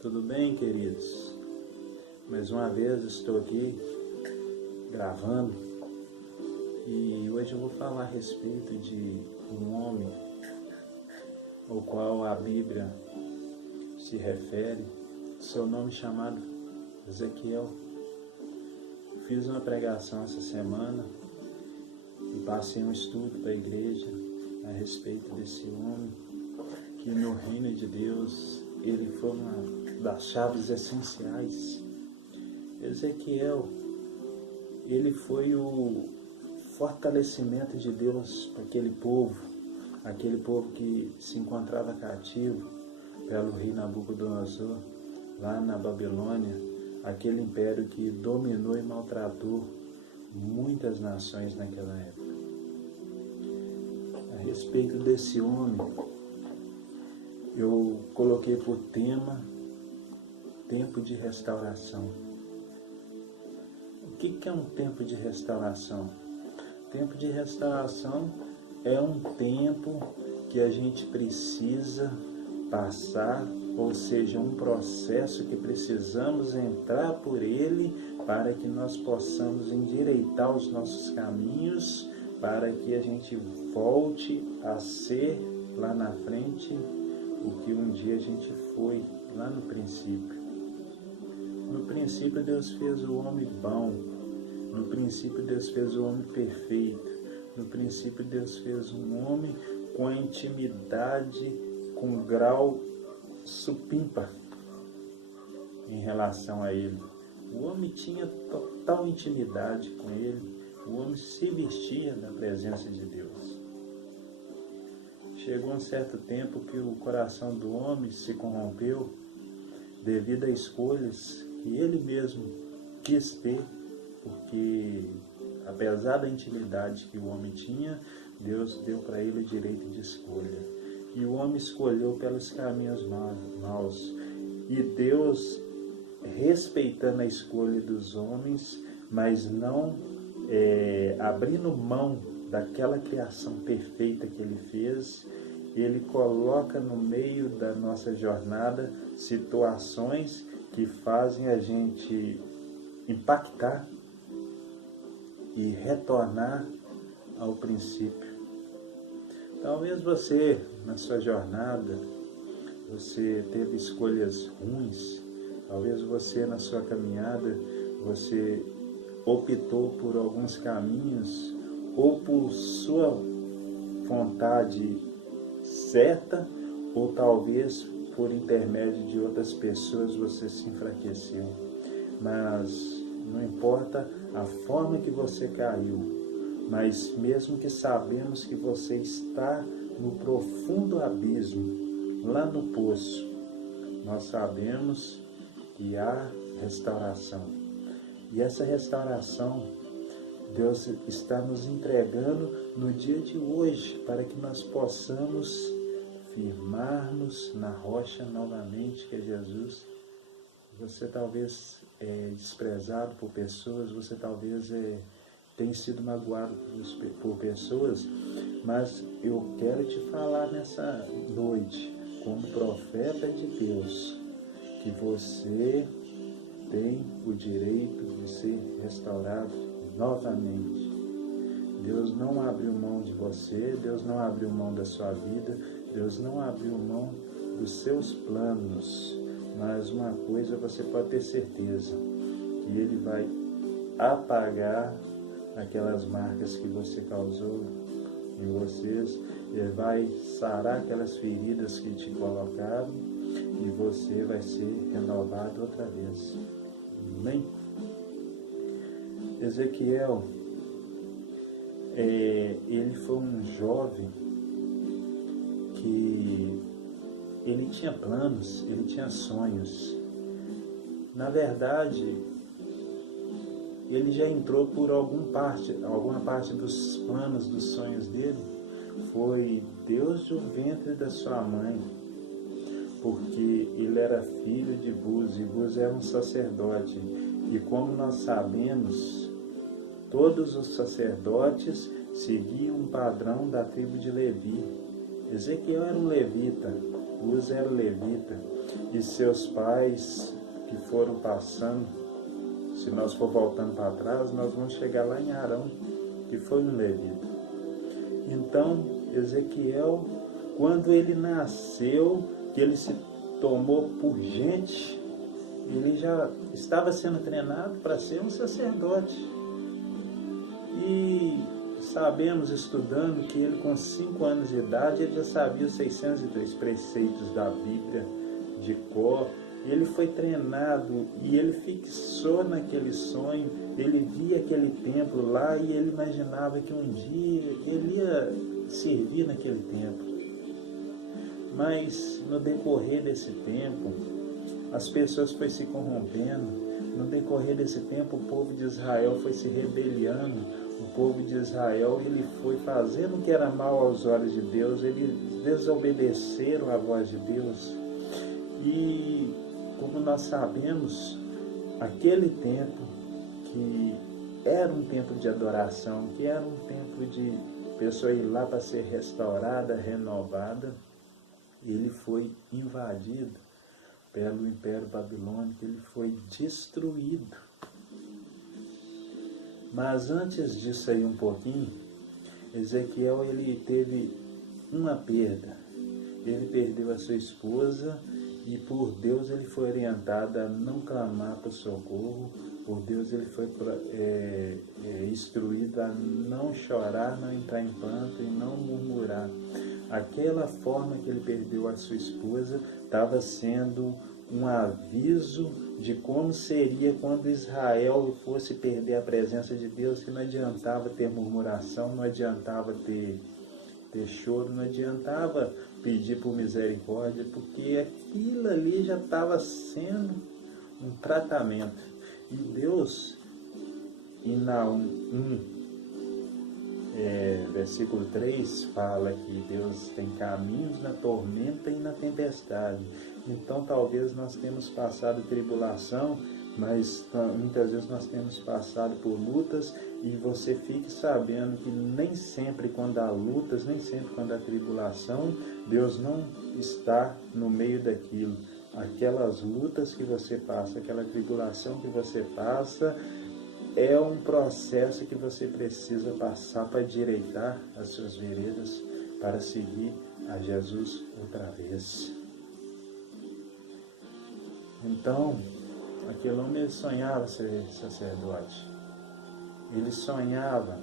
Tudo bem, queridos? Mais uma vez estou aqui gravando e hoje eu vou falar a respeito de um homem ao qual a Bíblia se refere, seu nome chamado Ezequiel. Fiz uma pregação essa semana e passei um estudo para a igreja a respeito desse homem que no reino de Deus ele foi uma das chaves essenciais. Ezequiel, ele foi o fortalecimento de Deus para aquele povo que se encontrava cativo pelo rei Nabucodonosor, lá na Babilônia, aquele império que dominou e maltratou muitas nações naquela época. A respeito desse homem, eu coloquei por tema tempo de restauração. O que é um tempo de restauração? Tempo de restauração é um tempo que a gente precisa passar, ou seja, um processo que precisamos entrar por ele para que nós possamos endireitar os nossos caminhos, para que a gente volte a ser lá na frente o que um dia a gente foi lá no princípio. No princípio Deus fez o homem bom, no princípio Deus fez o homem perfeito, no princípio Deus fez um homem com a intimidade, com grau supimpa em relação a ele. O homem tinha total intimidade com ele, o homem se vestia da presença de Deus. Chegou um certo tempo que o coração do homem se corrompeu devido a escolhas que ele mesmo quis ter, porque apesar da intimidade que o homem tinha, Deus deu para ele o direito de escolha. E o homem escolheu pelos caminhos maus. E Deus, respeitando a escolha dos homens, mas não abrindo mão daquela criação perfeita que ele fez, ele coloca no meio da nossa jornada situações que fazem a gente impactar e retornar ao princípio. Talvez você, na sua jornada, você teve escolhas ruins, talvez você, na sua caminhada, você optou por alguns caminhos ou por sua vontade certa, ou talvez por intermédio de outras pessoas você se enfraqueceu. Mas não importa a forma que você caiu, mas mesmo que sabemos que você está no profundo abismo, lá no poço, nós sabemos que há restauração. E essa restauração Deus está nos entregando no dia de hoje, para que nós possamos firmar-nos na rocha novamente, que é Jesus. Você talvez é desprezado por pessoas, você talvez tenha sido magoado por pessoas, mas eu quero te falar nessa noite, como profeta de Deus, que você tem o direito de ser restaurado novamente. Deus não abriu mão de você, Deus não abriu mão da sua vida, Deus não abriu mão dos seus planos, mas uma coisa você pode ter certeza, que Ele vai apagar aquelas marcas que você causou em vocês, Ele vai sarar aquelas feridas que te colocaram e você vai ser renovado outra vez. Amém? Ezequiel, ele foi um jovem que ele tinha planos, ele tinha sonhos. Na verdade, ele já entrou por alguma parte dos planos, dos sonhos dele, foi Deus do ventre da sua mãe, porque ele era filho de Buz, e Buz era um sacerdote, e como nós sabemos, todos os sacerdotes seguiam um padrão da tribo de Levi. Ezequiel era um levita, Buz era levita, e seus pais que foram passando. Se nós for voltando para trás, nós vamos chegar lá em Arão, que foi um levita. Então, Ezequiel, quando ele nasceu, que ele se tomou por gente, ele já estava sendo treinado para ser um sacerdote. E sabemos, estudando, que ele com 5 anos de idade, ele já sabia os 603 preceitos da Bíblia de cor. Ele foi treinado e ele fixou naquele sonho, ele via aquele templo lá e ele imaginava que um dia ele ia servir naquele templo. Mas no decorrer desse tempo, as pessoas foram se corrompendo. No decorrer desse tempo, o povo de Israel foi se rebeliando. O povo de Israel, ele foi fazendo o que era mal aos olhos de Deus. Eles desobedeceram a voz de Deus. E, como nós sabemos, aquele templo, que era um templo de adoração, que era um templo de pessoa ir lá para ser restaurada, renovada, ele foi invadido pelo Império Babilônico, ele foi destruído. Mas antes disso aí um pouquinho, Ezequiel, ele teve uma perda. Ele perdeu a sua esposa e por Deus ele foi orientado a não clamar por socorro. Por Deus ele foi instruído a não chorar, não entrar em pranto e não murmurar. Aquela forma que ele perdeu a sua esposa estava sendo um aviso de como seria quando Israel fosse perder a presença de Deus, que não adiantava ter murmuração, não adiantava ter choro, não adiantava pedir por misericórdia, porque aquilo ali já estava sendo um tratamento. E Deus, em Naum 1, versículo 3, fala que Deus tem caminhos na tormenta e na tempestade. Então talvez nós temos passado tribulação, mas muitas vezes nós temos passado por lutas, e você fique sabendo que nem sempre quando há lutas, nem sempre quando há tribulação, Deus não está no meio daquilo. Aquelas lutas que você passa, aquela tribulação que você passa, é um processo que você precisa passar para endireitar as suas veredas, para seguir a Jesus outra vez. Então, aquele homem, ele sonhava ser sacerdote. Ele sonhava.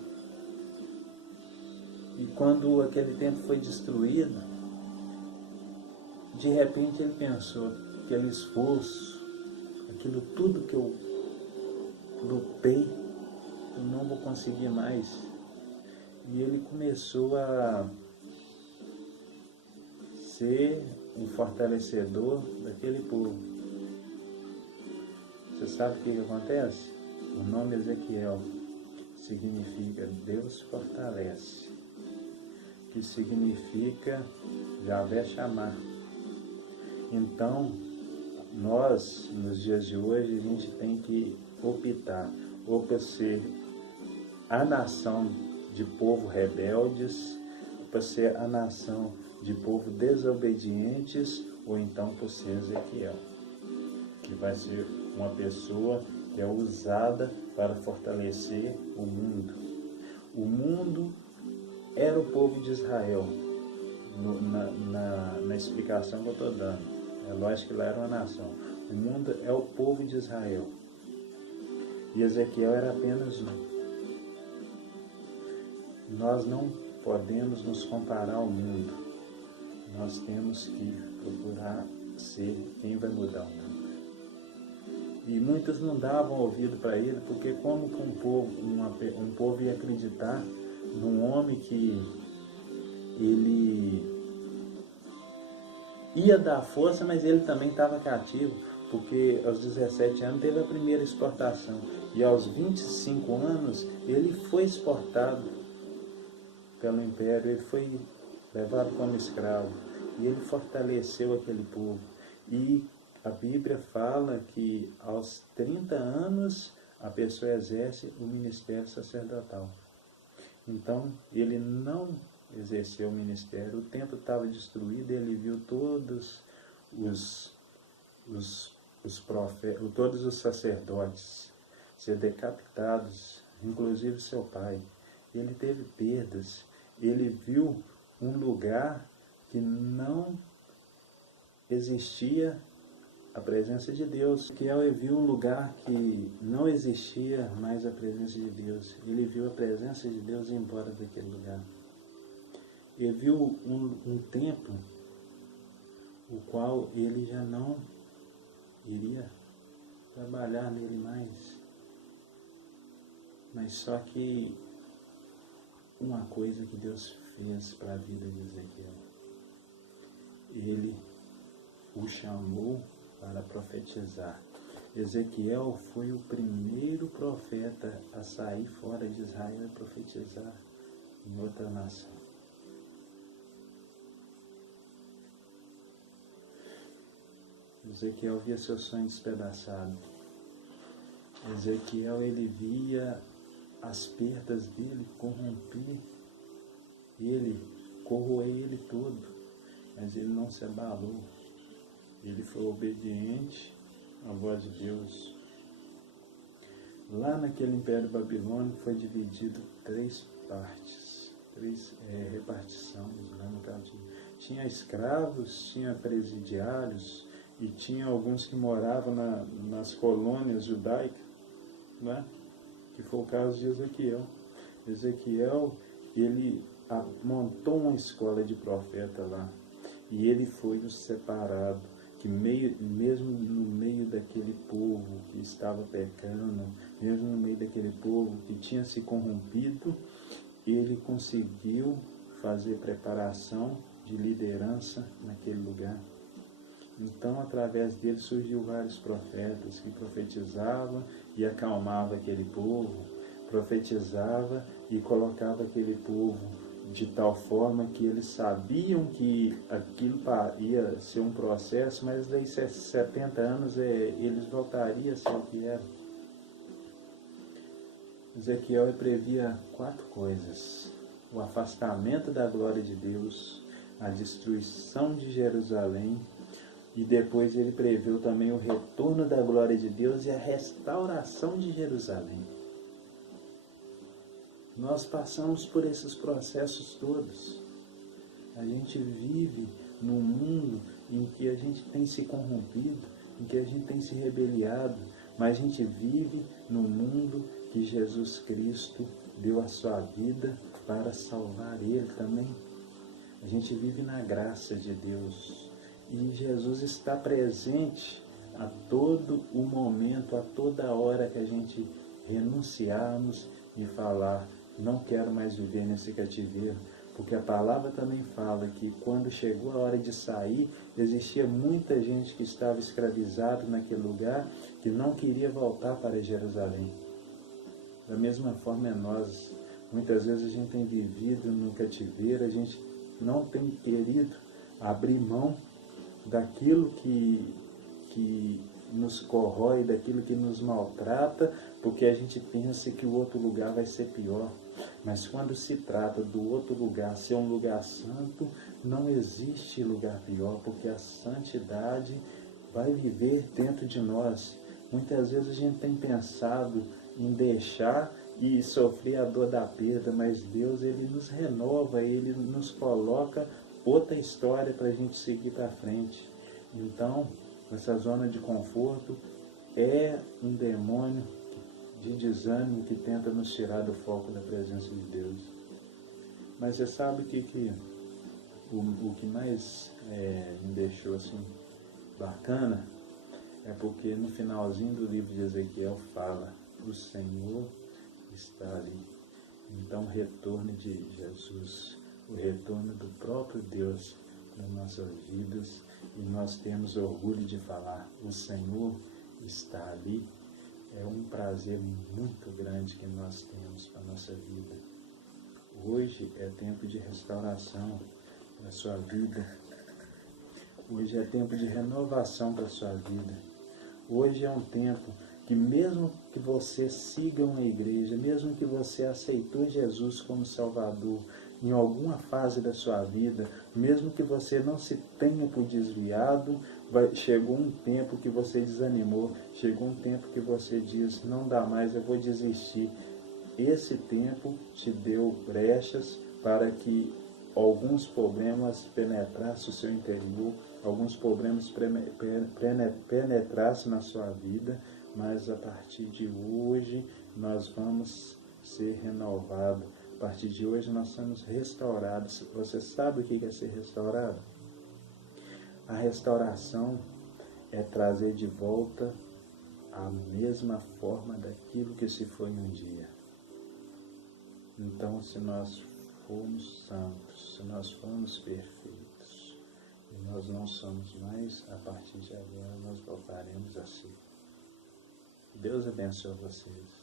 E quando aquele templo foi destruído, de repente ele pensou, aquele esforço, aquilo tudo que eu lutei, eu não vou conseguir mais. E ele começou a ser um fortalecedor daquele povo. Você sabe o que acontece? O nome Ezequiel significa Deus fortalece, que significa Javé chamar. Então, nós, nos dias de hoje, a gente tem que optar ou para ser a nação de povo rebeldes, para ser a nação de povo desobedientes, ou então por ser Ezequiel, que vai ser uma pessoa que é usada para fortalecer o mundo. O mundo era o povo de Israel, na explicação que eu estou dando. É lógico que lá era uma nação. O mundo é o povo de Israel. E Ezequiel era apenas um. Nós não podemos nos comparar ao mundo. Nós temos que procurar ser quem vai mudar o mundo. E muitos não davam ouvido para ele, porque como que um povo ia acreditar num homem que ele ia dar força, mas ele também estava cativo, porque aos 17 anos teve a primeira exportação, e aos 25 anos ele foi exportado pelo império, ele foi levado como escravo, e ele fortaleceu aquele povo. E a Bíblia fala que aos 30 anos a pessoa exerce o ministério sacerdotal. Então, ele não exerceu o ministério, o templo estava destruído, ele viu todos os os profetas, todos os sacerdotes ser decapitados, inclusive seu pai. Ele teve perdas, ele viu um lugar que não existia a presença de Deus, que ele viu um lugar que não existia mais a presença de Deus. Ele viu a presença de Deus ir embora daquele lugar. Ele viu um templo o qual ele já não iria trabalhar nele mais. Mas só que uma coisa que Deus fez para a vida de Ezequiel, ele o chamou para profetizar. Ezequiel foi o primeiro profeta a sair fora de Israel e profetizar em outra nação. Ezequiel via seu sonho despedaçado. Ezequiel, ele via as perdas dele corromper ele, corroer ele todo, mas ele não se abalou. Ele foi obediente à voz de Deus. Lá naquele Império Babilônico foi dividido 3 partes, 3 repartições, lá no caso. Tinha escravos, tinha presidiários e tinha alguns que moravam nas colônias judaicas, né? Que foi o caso de Ezequiel. Ezequiel, ele montou uma escola de profeta lá e ele foi o separado, que mesmo no meio daquele povo que estava pecando, mesmo no meio daquele povo que tinha se corrompido, ele conseguiu fazer preparação de liderança naquele lugar. Então, através dele surgiu vários profetas que profetizavam e acalmava aquele povo, profetizava e colocava aquele povo de tal forma que eles sabiam que aquilo ia ser um processo, mas daí 70 anos eles voltariam a ser o que era. Ezequiel previa 4 coisas: o afastamento da glória de Deus, a destruição de Jerusalém, e depois ele previu também o retorno da glória de Deus e a restauração de Jerusalém. Nós passamos por esses processos todos. A gente vive num mundo em que a gente tem se corrompido, em que a gente tem se rebeliado, mas a gente vive num mundo que Jesus Cristo deu a sua vida para salvar ele também. A gente vive na graça de Deus. E Jesus está presente a todo o momento, a toda hora que a gente renunciarmos e falar: não quero mais viver nesse cativeiro. Porque a palavra também fala que quando chegou a hora de sair, existia muita gente que estava escravizada naquele lugar, que não queria voltar para Jerusalém. Da mesma forma nós, muitas vezes a gente tem vivido no cativeiro, a gente não tem querido abrir mão daquilo que nos corrói, daquilo que nos maltrata, porque a gente pensa que o outro lugar vai ser pior. Mas quando se trata do outro lugar ser um lugar santo, não existe lugar pior, porque a santidade vai viver dentro de nós. Muitas vezes a gente tem pensado em deixar e sofrer a dor da perda, mas Deus, ele nos renova, ele nos coloca outra história para a gente seguir para frente. Então, essa zona de conforto é um demônio de desânimo que tenta nos tirar do foco da presença de Deus. Mas você sabe o que mais me deixou assim bacana é porque no finalzinho do livro de Ezequiel fala: o Senhor está ali. Então, o retorno de Jesus, o retorno do próprio Deus nas nossas vidas, e nós temos orgulho de falar: o Senhor está ali. É um prazer muito grande que nós temos para a nossa vida. Hoje é tempo de restauração para a sua vida. Hoje é tempo de renovação para a sua vida. Hoje é um tempo que, mesmo que você siga uma igreja, mesmo que você aceitou Jesus como Salvador, em alguma fase da sua vida, mesmo que você não se tenha por desviado, chegou um tempo que você desanimou, chegou um tempo que você diz, não dá mais, eu vou desistir. Esse tempo te deu brechas para que alguns problemas penetrassem o seu interior, alguns problemas penetrassem na sua vida, mas a partir de hoje nós vamos ser renovados. A partir de hoje nós somos restaurados. Você sabe o que é ser restaurado? A restauração é trazer de volta a mesma forma daquilo que se foi um dia. Então, se nós formos santos, se nós formos perfeitos, e nós não somos mais, a partir de agora nós voltaremos a ser. Deus abençoe vocês.